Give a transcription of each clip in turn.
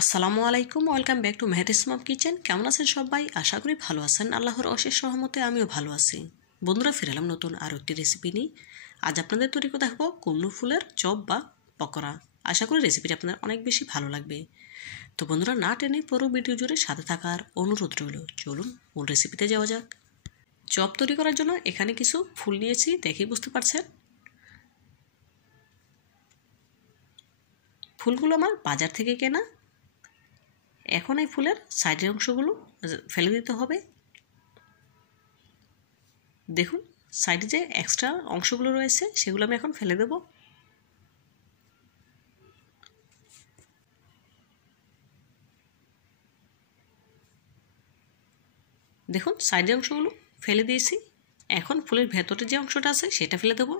আসসালামু আলাইকুম, welcome back to Meher Ismam kitchen. কেমন আছেন সবাই? আশা করি ভালো আছেন। আল্লাহর অশেষ রহমতে আমিও ভালো আছি। বন্ধুরা, ফিরে এলাম নতুন আরও একটি রেসিপি নিয়ে। আজ আপনাদের তৈরি করে দেখাবো কুমড়ো ফুলের চপ বা পকোড়া। আশা করি রেসিপিটি আপনাদের অনেক বেশি ভালো লাগবে। তো বন্ধুরা, না টেনে পুরো ভিডিও জুড়ে সাথে থাকার অনুরোধ রইল। চলুন মূল রেসিপিতে যাওয়া যাক। চপ তৈরি করার জন্য এখানে কিছু ফুল নিয়েছি, দেখেই বুঝতে পারছেন। ফুলগুলো আমার বাজার থেকে কেনা। এখন এই ফুলের সাইডের অংশগুলো ফেলে দিতে হবে। দেখুন, সাইডে যে এক্সট্রা অংশগুলো রয়েছে সেগুলো আমি এখন ফেলে দেব। দেখুন, সাইডের অংশগুলো ফেলে দিয়েছি। এখন ফুলের ভেতরে যে অংশটা আছে সেটা ফেলে দেব।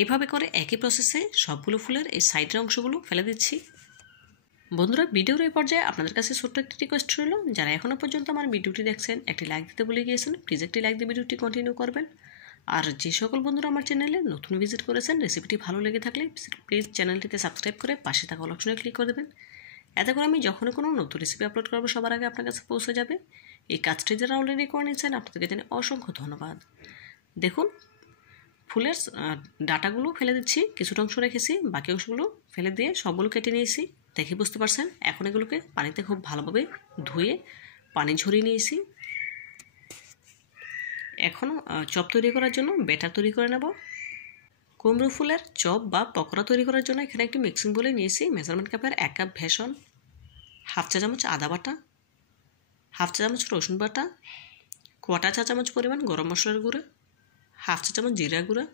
এইভাবে করে একই প্রসেসে সবগুলো ফুলের এই সাইডের অংশগুলো ফেলে দিচ্ছি। বন্ধুরা, ভিডিওর এই পর্যায়ে আপনাদের কাছে ছোট্ট একটি রিকোয়েস্ট রইল, যারা এখনও পর্যন্ত আমার ভিডিওটি দেখছেন একটি লাইক দিতে ভুলে গিয়েছেন, প্লিজ একটি লাইক দিয়ে ভিডিওটি কন্টিনিউ করবেন। আর যে সকল বন্ধুরা আমার চ্যানেলে নতুন ভিজিট করেছেন, রেসিপিটি ভালো লেগে থাকলে প্লিজ চ্যানেলটিতে সাবস্ক্রাইব করে পাশে থাকা অল অপশনে ক্লিক করে দেবেন। এতে করে আমি যখনই কোনো নতুন রেসিপি আপলোড করবো সবার আগে আপনার কাছে পৌঁছে যাবে। এই কাজটি যারা অলরেডি করে নিয়েছেন আপনাদেরকে জানাই অসংখ্য ধন্যবাদ। দেখুন, ফুলের ডাটাগুলো ফেলে দিচ্ছি, কিছুটা অংশ রেখেছি, বাকি অংশগুলো ফেলে দিয়ে সবগুলো কেটে নিয়েছি। দেখে বুঝতে পারছেন। এখন এগুলোকে পানিতে খুব ভালোভাবে ধুয়ে পানি ঝরিয়ে নিয়েছি। এখন চপ তৈরি করার জন্য ব্যাটার তৈরি করে নেব। কুমড়ো ফুলের চপ বা পকোড়া তৈরি করার জন্য এখানে একটি মিক্সিং বলে নিয়েছি। মেজারমেন্ট কাপের 1 কাপ বেসন, হাফ চা চামচ আদা বাটা, হাফ চা চামচ রসুন বাটা, কোয়াটা চা চামচ পরিমাণ গরম মশলার গুঁড়া, হাফ চা চামচ জিরা গুঁড়া,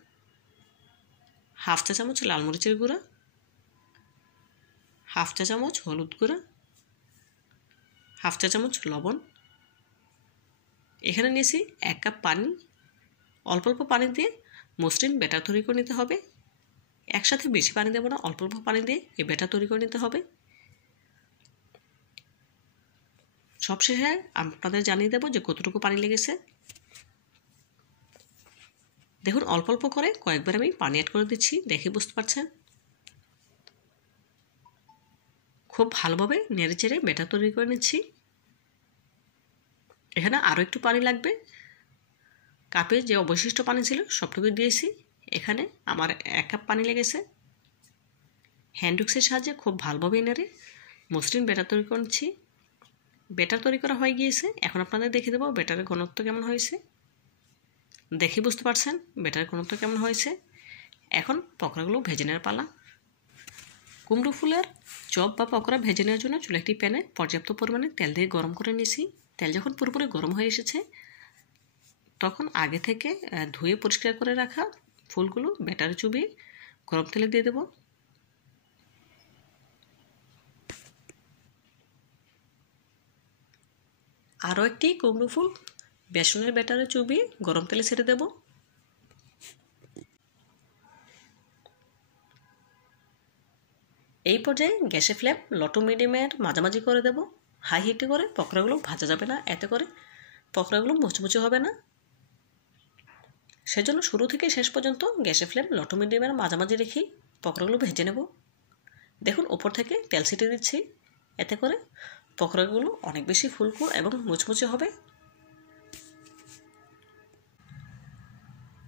হাফ চা চামচ লাল মরিচের গুঁড়া, হাফ চা চামচ হলুদ গুঁড়া, হাফ চা চামচ লবণ। এখানে নিয়েছি 1 কাপ পানি। অল্প অল্প পানি দিয়ে মসৃণ ব্যাটার তৈরি করে নিতে হবে। একসাথে বেশি পানি দেবো না, অল্প অল্প পানি দিয়ে এই ব্যাটার তৈরি করে নিতে হবে। সবশেষে আপনাদের জানিয়ে দেবো যে কতটুকু পানি লেগেছে। দেখুন, অল্প অল্প করে কয়েকবার আমি পানি অ্যাড করে দিচ্ছি, দেখে বুঝতে পারছেন। খুব ভালোভাবে নেড়ে চেড়ে ব্যাটার তৈরি করে নিচ্ছি। এখানে আরও একটু পানি লাগবে। কাপে যে অবশিষ্ট পানি ছিল সবটুকু দিয়েছি। এখানে আমার 1 কাপ পানি লেগেছে। হ্যান্ড উইক্সের সাহায্যে খুব ভালোভাবে নেড়ে মসৃণ ব্যাটার তৈরি করে নিচ্ছি। ব্যাটার তৈরি করা হয়ে গিয়েছে। এখন আপনাদের দেখে দেবো ব্যাটারের ঘনত্ব কেমন হয়েছে। দেখে বুঝতে পারছেন ব্যাটারের ঘনত্ব কেমন হয়েছে। এখন পকোড়াগুলো ভেজে নেওয়ার পালা। কুমড়ো ফুলের চপ বা পকোড়া ভেজে নেওয়ার জন্য চুলা একটি প্যানে পর্যাপ্ত পরিমাণে তেল দিয়ে গরম করে নিয়েছি। তেল যখন পুরোপুরি গরম হয়ে এসেছে তখন আগে থেকে ধুয়ে পরিষ্কার করে রাখা ফুলগুলো ব্যাটারে চুবিয়ে গরম তেলে দিয়ে দেব। আরও একটি কুমড়ো ফুল বেসনের ব্যাটারে চুবিয়ে গরম তেলে ছেড়ে দেব। এই পর্যায়ে গ্যাসের ফ্লেম লো টু মিডিয়ামের মাঝামাঝি করে দেব। হাই হিটে করে পকোড়াগুলো ভাজা যাবে না, এতে করে পকোড়াগুলো মুচমুচে হবে না। সেজন্য শুরু থেকে শেষ পর্যন্ত গ্যাসের ফ্লেম লো টু মিডিয়ামের মাঝামাঝি রেখেই পকোড়াগুলো ভেজে নেব। দেখুন, ওপর থেকে তেল ছিটিয়ে দিচ্ছি, এতে করে পকোড়াগুলো অনেক বেশি ফুলকো এবং মুচমুচে হবে।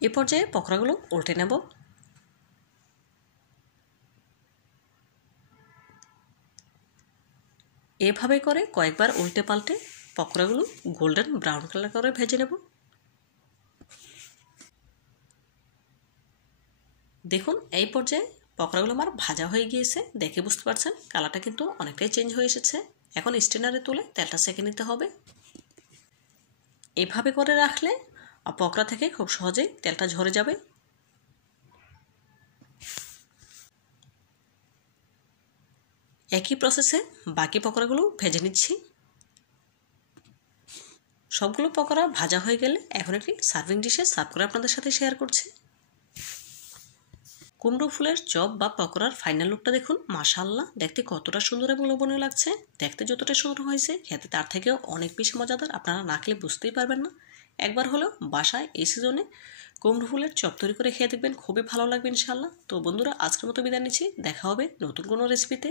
এ পর্যায়ে পকোড়াগুলো উল্টে নেব। এভাবে করে কয়েকবার উল্টে পাল্টে পকোড়াগুলো গোল্ডেন ব্রাউন কালার করে ভেজে নেব। দেখুন, এই পর্যায়ে পকোড়াগুলো আমার ভাজা হয়ে গিয়েছে, দেখে বুঝতে পারছেন কালারটা কিন্তু অনেকটাই চেঞ্জ হয়ে এসেছে। এখন স্ট্রেনারে তুলে তেলটা সেঁকে নিতে হবে। এভাবে করে রাখলে পকোড়া থেকে খুব সহজেই তেলটা ঝরে যাবে। একই প্রসেসে বাকি পকোড়াগুলো ভেজে নিচ্ছি। সবগুলো পকোড়া ভাজা হয়ে গেলে এখন একটি সার্ভিং ডিশে সার্ভ করে আপনাদের সাথে শেয়ার করছি। কুমড়ো ফুলের চপ বা পকোড়ার ফাইনাল লুকটা দেখুন। মাশাআল্লাহ, দেখতে কতটা সুন্দর এবং লোভনীয় লাগছে। দেখতে যতটা সুন্দর হয়েছে খেতে তার থেকেও অনেক বেশি মজাদার। আপনারা না খেলে বুঝতেই পারবেন না। একবার হলেও বাসায় এই সিজনে কুমড়ো ফুলের চপ তৈরি করে খেয়ে দেখবেন, খুবই ভালো লাগবে ইনশাআল্লাহ। তো বন্ধুরা, আজকের মতো বিদায় নিচ্ছি, দেখা হবে নতুন কোনো রেসিপিতে।